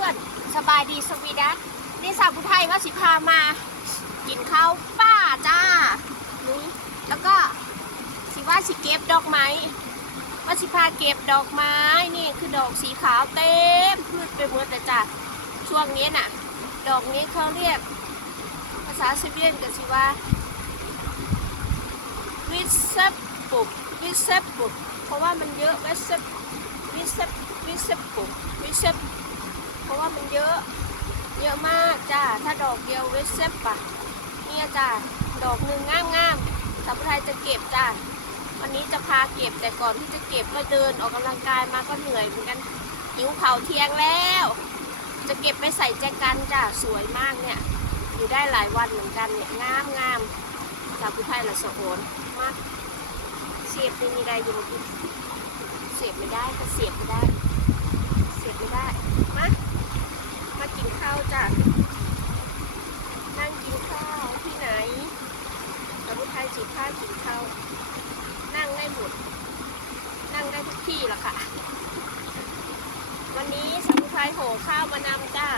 พื่อนๆ สบายดีสวีดัสนี่สาวผู้ไทยว่าสิพามา กินข้าวป้าจ้านี่แล้วก็สิว่าสิเก็บดอกไม้ว่าสิพาเก็บดอกไม้นี่คือดอกสีขาวเต็มพืชไปหมดแต่จ้ะช่วงนี้น่ะ ดอกนี้เขาเรียก ภาษาสวีเดนกันสิว่าวิเซปปุกวิเซปปุกเพราะว่ามันเยอะวิเซปวิเซปวิเซปปุกวิเซป ราะว่ามันเยอะ เยอะมากจ้า ถ้าดอกเดียวเวิเซปปะเนี่ยจ้า ดอกหนึ่งงามงามๆสาวไทยจะเก็บจ้า วันนี้จะพาเก็บแต่ก่อนที่จะเก็บก็เดินออกกำลังกายมาก็เหนื่อยเหมือนกันหิวเข่าเที่ยงแล้ว จะเก็บไปใส่แจกันจ้า สวยมากเนี่ย อยู่ได้หลายวันเหมือนกันเนี่ยงามงามจากผู้ไทยละสะโอนมากเสียบนี่มีได้อยู่ที่เสียบไม่ได้ก็เสียบไม่ได้ เสียบไม่ได้มามากินข้าวจ้ะนั่งกินข้าวที่ไหนจากผู้ไทยจีข้าวกินข้าวนั่งได้หมดนั่งได้ทุกที่ละค่ะ วันนี้สาวผู้ไทยโหข้าวมานำจ้า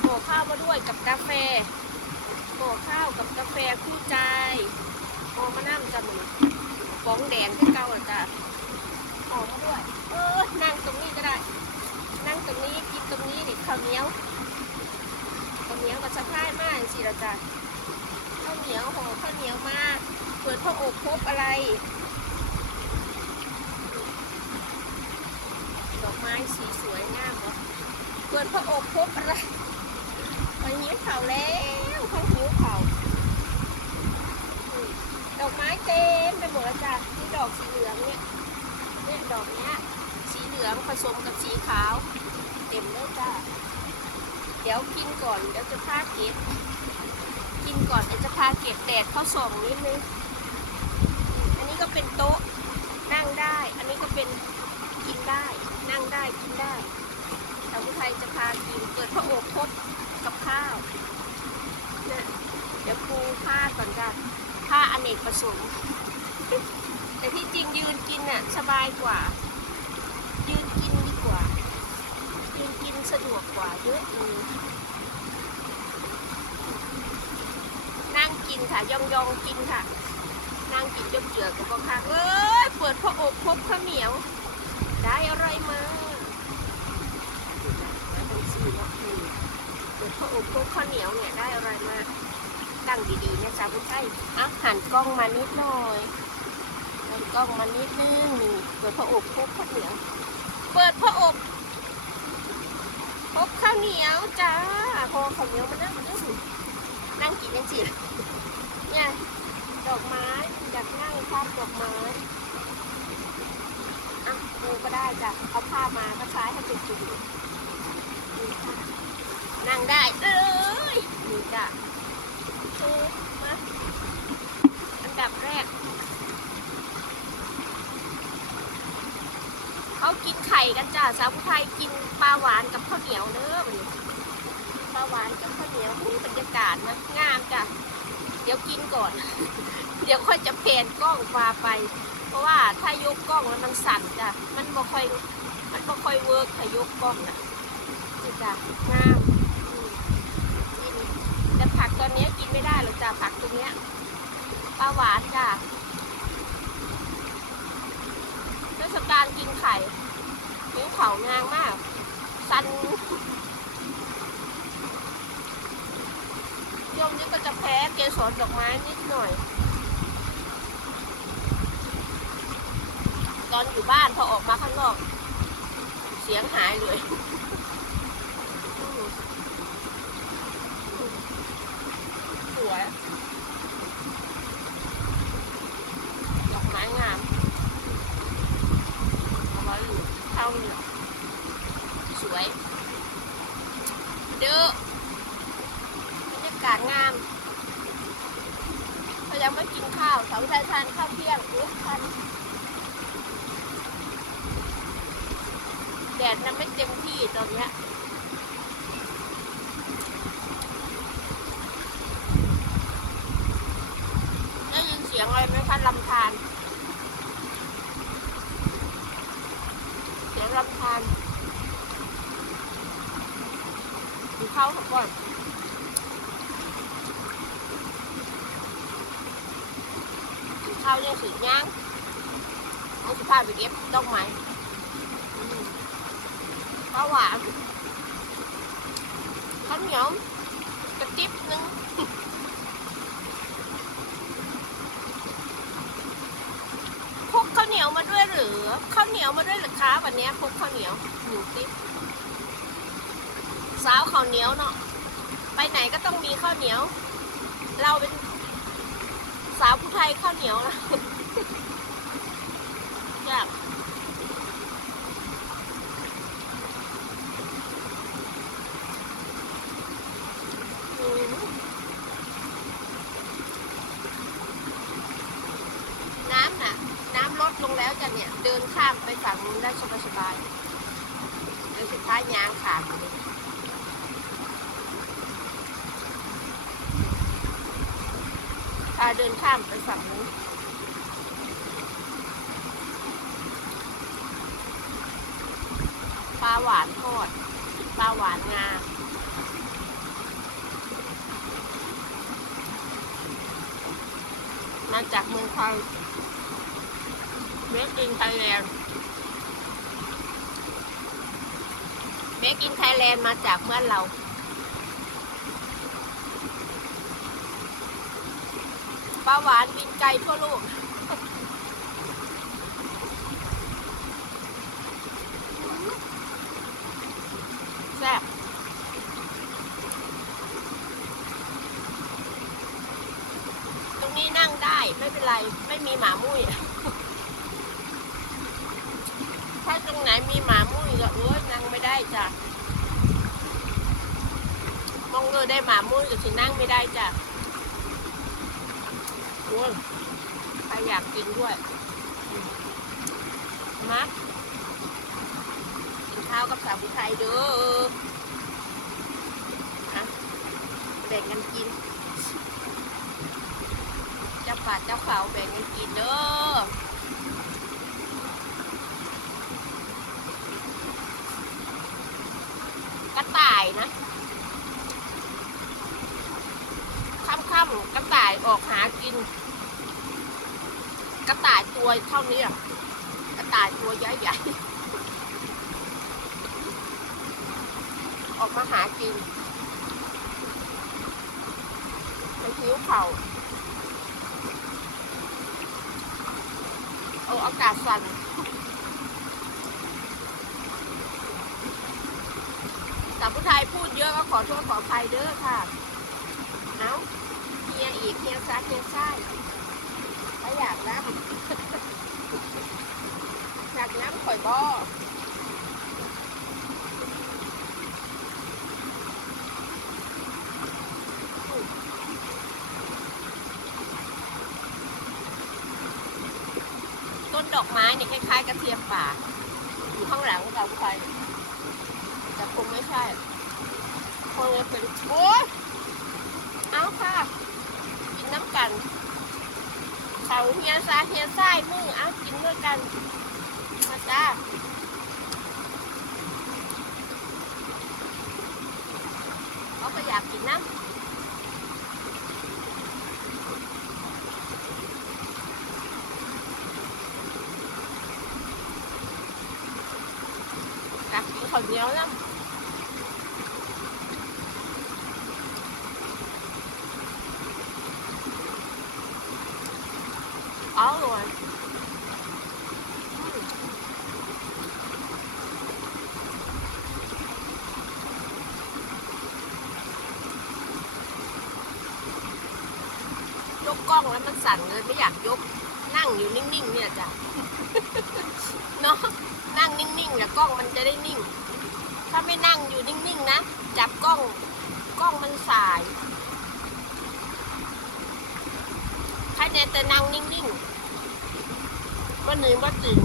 โหข้าวมาด้วยกับกาแฟโหข้าวกับกาแฟคู่ใจโหมานั่งจ้ะมือป้องแดงที่เก่าอะจ้ะโหมาด้วย เออนั่งตรงนี้ก็ได้ นั่งตรงนี้กินตรงนี้นี่ข้าวเหนียวข้าว เหนียวกับสะพายมากสิละจ้ะข้าวเหนียวห่อข้าวเหนียวมาเปิดพระอบพบอะไร ดอกไม้สีสวยงามเหรอเปิดพระอบพบอะไรไปหิวเข่าแล้วเขาหิวเข่าดอกไม้เต็มไปหมดล้วจ้ะนี่ดอกสีเหลืองเนี่ยเนี่ยดอกเนี้ยสีเหลืองผสมกับสีขาว เต็มเลยจ้ะ เดี๋ยวกินก่อนเดี๋ยวจะพาเก็บกินก่อนเดี๋ยวจะพาเก็บแดดเข้าส่องนิดนึงอันนี้ก็เป็นโต๊ะนั่งได้ อันนี้ก็เป็นกินได้ นั่งได้กินได้สาวผู้ไทยจะพากินเปิดพระโอบพบกับข้าวเนี่ยเดี๋ยวครูผ้าก่อนจ้ะผ้าอเนกประสงค์แต่ที่จริงยืนกินน่ะสบายกว่า ยืนกิน ดีกว่ายืนสะดวกกว่าเยอะเลยนั่งกินค่ะยองยองๆกินค่ะ นั่งกินจนเจือกับพ่อค้าเอ้ยเปิดพระอบพบข้าวเหนียว ได้อะไรมาเปิดข้าวอบพวกข้าวเหนียวเนี่ยได้อะไรมาตั้งดีๆนะจ๊ะผู้ชายอะหันกล้องมานิดหน่อยหันกล้องมานิดนึงเปิดข้าวอบพวกข้าวเหนียว เปิดข้าวอบพ บข้าวเหนียวจ้าพอข้าวเหนียวมานั่งนั่งนั่งกินยังสิเนี่ยดอกไม้อยากนั่งภาพดอกไม้อะดูก็ได้จ้ะเอาผ้ามาก็ใช้ให้เป็นจุดนี่ค่ะนั่งได้เลยนี่จ้ะโอเคมาอันดับแรก เขากินไข่กันจ้ะสาวผู้ไทยกินปลาหวานกับข้าวเหนียวเด้อวันนี้ปลาหวานกับข้าวเหนียวนี่บรรยากาศนะงามจ้ะเดี๋ยวกินก่อน เดี๋ยวค่อยจะเพนกล้องพาไป เพราะว่าถ้ายกกล้องแล้วมันสั่นจ้ะมันบ่ค่อยมันบ่ค่อยเวิร์กถ้ายกกล้องนะนี่จ้ะงามกินแต่ผักตอนนี้กินไม่ได้หรอกจ้ะผักตรงเนี้ยปลาหวานจ้ะ เทศกาลกินไข่เลี้ยงเขางางมาก สันช่วงนี้ก็จะแพ้เกสรดอกไม้นิดหน่อย ตอนอยู่บ้านพอออกมาข้างนอก เสียงหายเลยสวยดอกไม้งามเอาไว้อยู่เข้าเหนียสวย เด้อบรรยากาศงามเขายังไม่กินข้าวสาวชายทานข้าวเที่ยงอุ๊ยทันแดดนั้นไม่เต็มที่ตอนเนี้ยได้ยินเสียงอะไรไหมคะลำธาร ข้าวสักก่อนข้าวยังสืดย่างเอาสุภาพไปเก็บดอกไม้อืมข้าวหวานข้าวเหนียวกระติบนึงพกข้าวเหนียวมาด้วยหรือข้าวเหนียวมาด้วยหรือคะวันนี้พกข้าวเหนียวหนูติ๊บ สาวข้าวเหนียวเนาะไปไหนก็ต้องมีข้าวเหนียว เราเป็นสาวผู้ไทยข้าวเหนียวนะอยากอืมน้ำน่ะ น้ำลดลงแล้วจ้ะเนี่ย เดินข้ามไปฝั่งนู้นได้สบายๆเดี๋ยวสุดท้ายยางขาดเลยาเดินข้ามไปฝั่งนู้นปลาหวานทอดปลาหวานงามาจากเมืองไทยเมกินไทยแลนด์เมกินไทยแลนด์มาจากเมื่อนเรา ปลาหวานบินไกลทั่วโลกแซ่บตรงนี้นั่งได้ไม่เป็นไร ไม่มีหมามุ้ยถ้าตรงไหนมีหมามุ้ยก็เอ้ยนั่งไม่ได้จ้ะมองเออได้หมามุ้ยก็สินั่งไม่ได้จ้ะ โอ้ยใครอยากกินด้วยมักกินข้าวกับสาวผู้ไทยเด้ออะแบ่งกันกินเจ้าป่าเจ้าเขาแบ่งกันกินเด้อกระต่ายนะ ค่ำกระต่ายออกหากิน กระต่ายตัวเท่านี้กระต่ายตัวใหญ่ๆ ออกมาหากินไปหิวเขาเอาอากาศสั่นสาวผู้ไทยพูดเยอะก็ขอโทษขออภัยเด้อค่ะ เอา ฮียอีกเฮียซ้ายเฮียซ้ายถ้าอยากน้ำอยากน้ำข่อยบ่ต้นดอกไม้เนี่ยคล้ายๆกระเทียมป่า อยู่ข้างหลังสาไทยแต่คงไม่ใช่คงจะเป็นโอ้ยเอาค่ะ น้ำกันเขาเฮียซาเฮียไส้มึงเอากินด้วยกันมาจ้าเขาก็อยากกินน้ำอยากกินข้าวเหนียวน้ำ อร่อยย กกล้องแล้วมันสั่นเลยไม่อยากยก นั่งอยู่นิ่งๆเนี่ยจ้ะเนาะนั่งนิ่งๆแล้วกล้องมันจะได้นิ่ง ถ้าไม่นั่งอยู่นิ่งๆนะจับกล้องกล้องมันสายใครเนี่ยแต่นั่งนิ่งๆก็หนึ่งว่าตื่น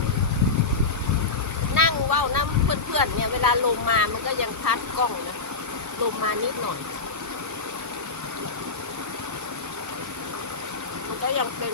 นั่งว้าวน้ำเพื่อนๆเนี่ยเวลาลมมามันก็ยังพัดกล้องนะลมมานิดหน่อย มัน ก็ยังเป็น